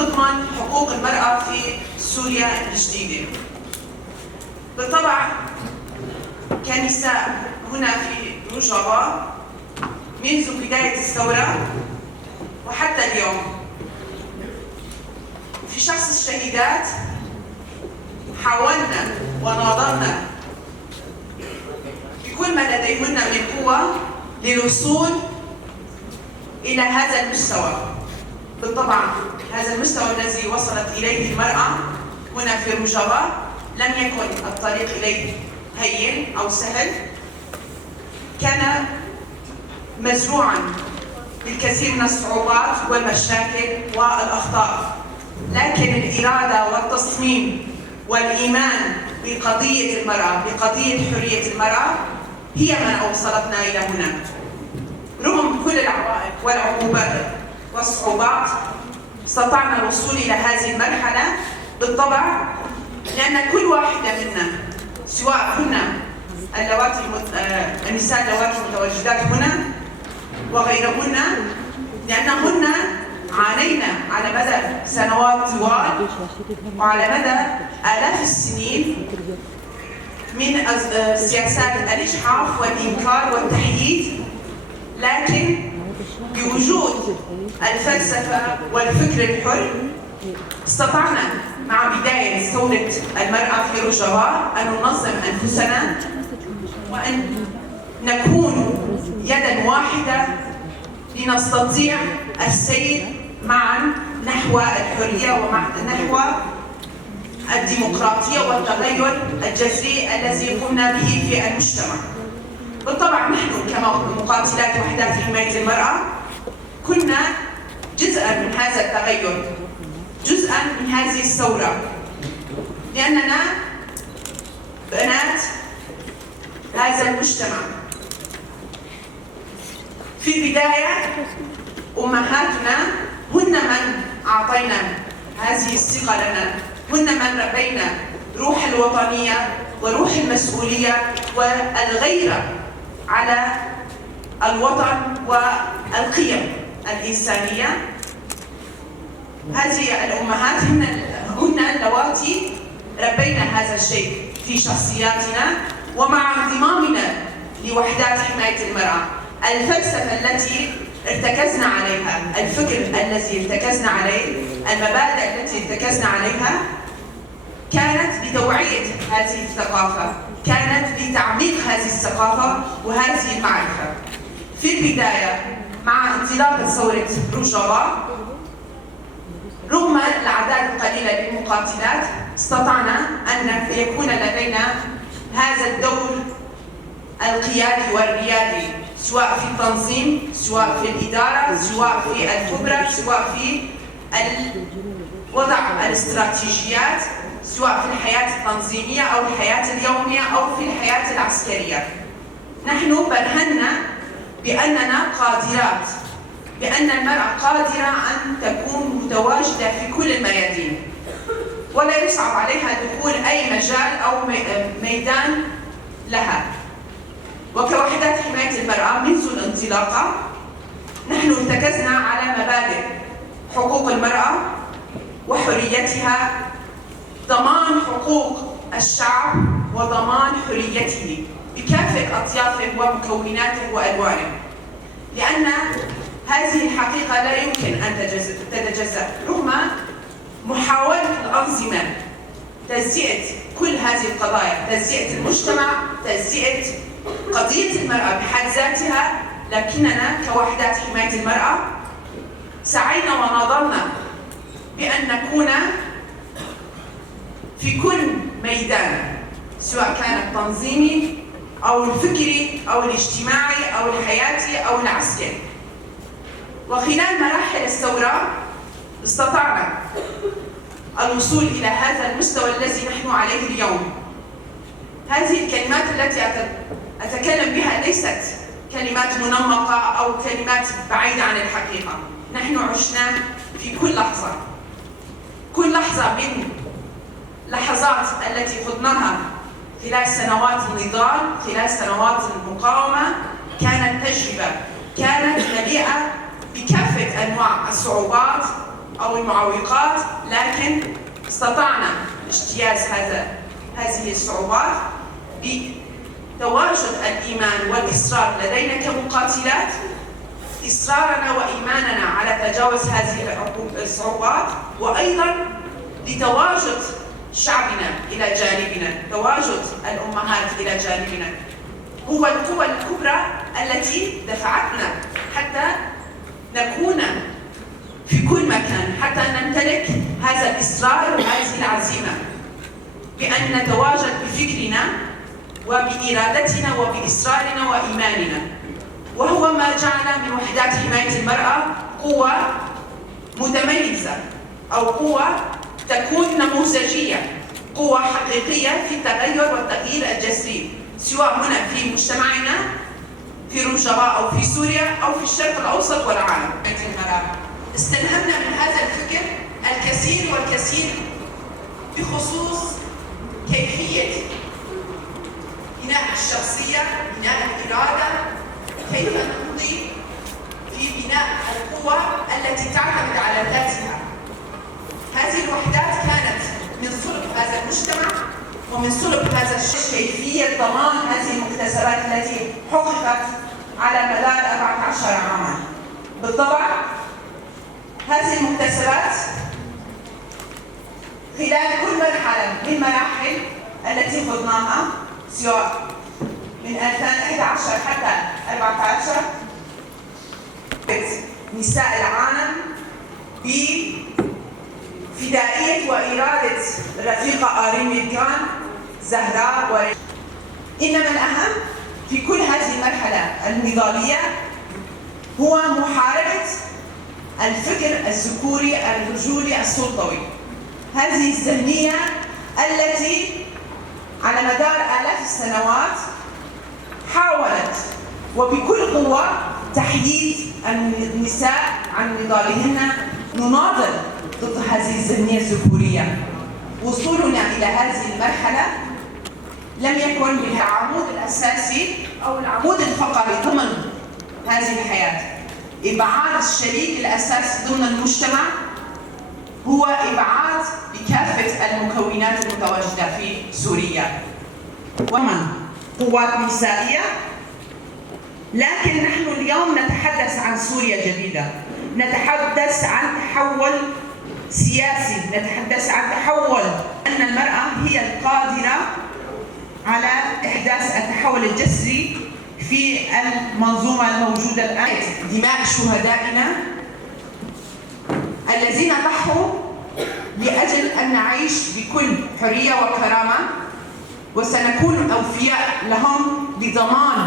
نضمن حقوق المرأة في سوريا الجديدة. بالطبع كنساء هنا في روجافا منذ بداية الثورة وحتى اليوم في شخص الشهيدات حاولنا وناضلنا بكل ما لديهن من قوة للوصول إلى هذا المستوى. بالطبع هذا المستوى الذي وصلت إليه المرأة هنا في روجافا لم يكن الطريق إليه هين أو سهل، كان مزروعا بالكثير من الصعوبات والمشاكل والأخطاء، لكن الإرادة والتصميم والإيمان بقضية المرأة، بقضية حرية المرأة هي من أوصلتنا إلى هنا. رغم كل العوائق والعقوبات والصعوبات استطعنا الوصول إلى هذه المرحلة بالطبع لأن كل واحدة منا سواء كنا النساء اللواتي المتواجدات هنا وغيرهن، لأنهن عانينا على مدى سنوات طوال وعلى مدى آلاف السنين من سياسات الإجحاف والإنكار والتحييد، لكن بوجود الفلسفة والفكر الحر استطعنا مع بداية ثورة المرأة في روجافا أن ننظم أنفسنا وأن نكون يدا واحدة لنستطيع السير معا نحو الحرية ونحو الديمقراطية والتغير الجذري الذي قمنا به في المجتمع. بالطبع نحن كمقاتلات وحدات حماية المرأة كنا جزءا من هذا التغير، جزءا من هذه الثورة، لأننا بنات هذا المجتمع. في البداية أمهاتنا هن من أعطينا هذه الثقة لنا، هن من ربينا روح الوطنية وروح المسؤولية والغيرة على الوطن والقيم الإنسانية. هذه الأمهات هن اللواتي ربينا هذا الشيء في شخصياتنا ومع انضمامنا لوحدات حماية المرأة. الفلسفة التي ارتكزنا عليها، الفكر الذي ارتكزنا عليه، المبادئ التي ارتكزنا عليها كانت لتوعية هذه الثقافة، كانت لتعميق هذه الثقافة وهذه المعرفة. في البداية مع انطلاق ثورة روجافا رغم الأعداد القليلة للمقاتلات استطعنا أن يكون لدينا هذا الدور القيادي والريادي، سواء في التنظيم، سواء في الإدارة، سواء في الخبرة، سواء في وضع الاستراتيجيات، سواء في الحياة التنظيمية أو الحياة اليومية أو في الحياة العسكرية. نحن برهنا بأننا قادرات، بأن المرأة قادرة أن تكون متواجدة في كل الميادين ولا يصعب عليها دخول أي مجال أو ميدان لها. وكوحدات حماية المرأة منذ الانطلاقة نحن ارتكزنا على مبادئ حقوق المرأة وحريتها، ضمان حقوق الشعب وضمان حريته بكافة أطيافه ومكوناته وألوانه، لأن هذه الحقيقة لا يمكن أن تتجزأ رغم محاولة الأنظمة تجزئة كل هذه القضايا، تجزئة المجتمع، تجزئة قضية المرأة بحد ذاتها. لكننا كوحدات حماية المرأة سعينا وناضلنا بأن نكون في كل ميدان، سواء كان التنظيمي أو الفكري أو الاجتماعي أو الحياتي أو العسكري. وخلال مراحل الثورة استطعنا الوصول إلى هذا المستوى الذي نحن عليه اليوم. هذه الكلمات التي أتكلم بها ليست كلمات منمقة أو كلمات بعيدة عن الحقيقة. نحن عشنا في كل لحظة، كل لحظة من لحظات التي خضناها خلال سنوات النضال، خلال سنوات المقاومة، كانت تجربة، كانت مليئة بكافة أنواع الصعوبات أو المعوقات، لكن استطعنا اجتياز هذه الصعوبات بتواجد الإيمان والإصرار لدينا كمقاتلات، إصرارنا وإيماننا على تجاوز هذه الصعوبات، وأيضا لتواجد شعبنا إلى جانبنا، تواجد الأمهات إلى جانبنا هو القوة الكبرى التي دفعتنا حتى نكون في كل مكان، حتى نمتلك هذا الإصرار وهذه العزيمة بأن نتواجد بفكرنا وبإرادتنا وبإصرارنا وإيماننا، وهو ما جعل من وحدات حماية المرأة قوة متميزة أو قوة تكون نموذجية، قوة حقيقية في التغير والتغيير الجذري، سواء هنا في مجتمعنا في روجافا أو في سوريا أو في الشرق الأوسط والعالم. استلهمنا من هذا الفكر الكثير والكثير بخصوص كيفية بناء الشخصية، بناء الإرادة، كيف نمضي في بناء القوة التي تعتمد على ذاتها. هذه الوحدات كانت من صلب هذا المجتمع ومن صلب هذا الشيء كيفية ضمان هذه المكتسبات التي حققت على مدار 14 عاما. بالطبع هذه المكتسبات خلال كل مرحلة من المراحل التي خضناها، سواء من 2011 حتى 14 نساء العالم بفدائية وإرادة رفيقة آرين ميركان زهراء وريم. إنما الأهم في كل هذه المرحلة النضالية هو محاربة الفكر الذكوري الرجولي السلطوي، هذه الذهنية التي على مدار آلاف السنوات حاولت وبكل قوة تحييد النساء عن نضالهن. نناضل ضد هذه الذهنية الذكورية. وصولنا إلى هذه المرحلة لم يكن بالعمود الأساسي أو العمود الفقري ضمن هذه الحياة. إبعاد الشريك الأساسي ضمن المجتمع هو إبعاد بكافة المكونات المتواجدة في سوريا ومن قوات نسائية. لكن نحن اليوم نتحدث عن سوريا جديدة، نتحدث عن تحول سياسي، نتحدث عن تحول أن المرأة هي القادرة على إحداث التحول الجذري في المنظومة الموجودة الآن. دماء شهدائنا الذين ضحوا لأجل أن نعيش بكل حرية وكرامة، وسنكون أوفياء لهم بضمان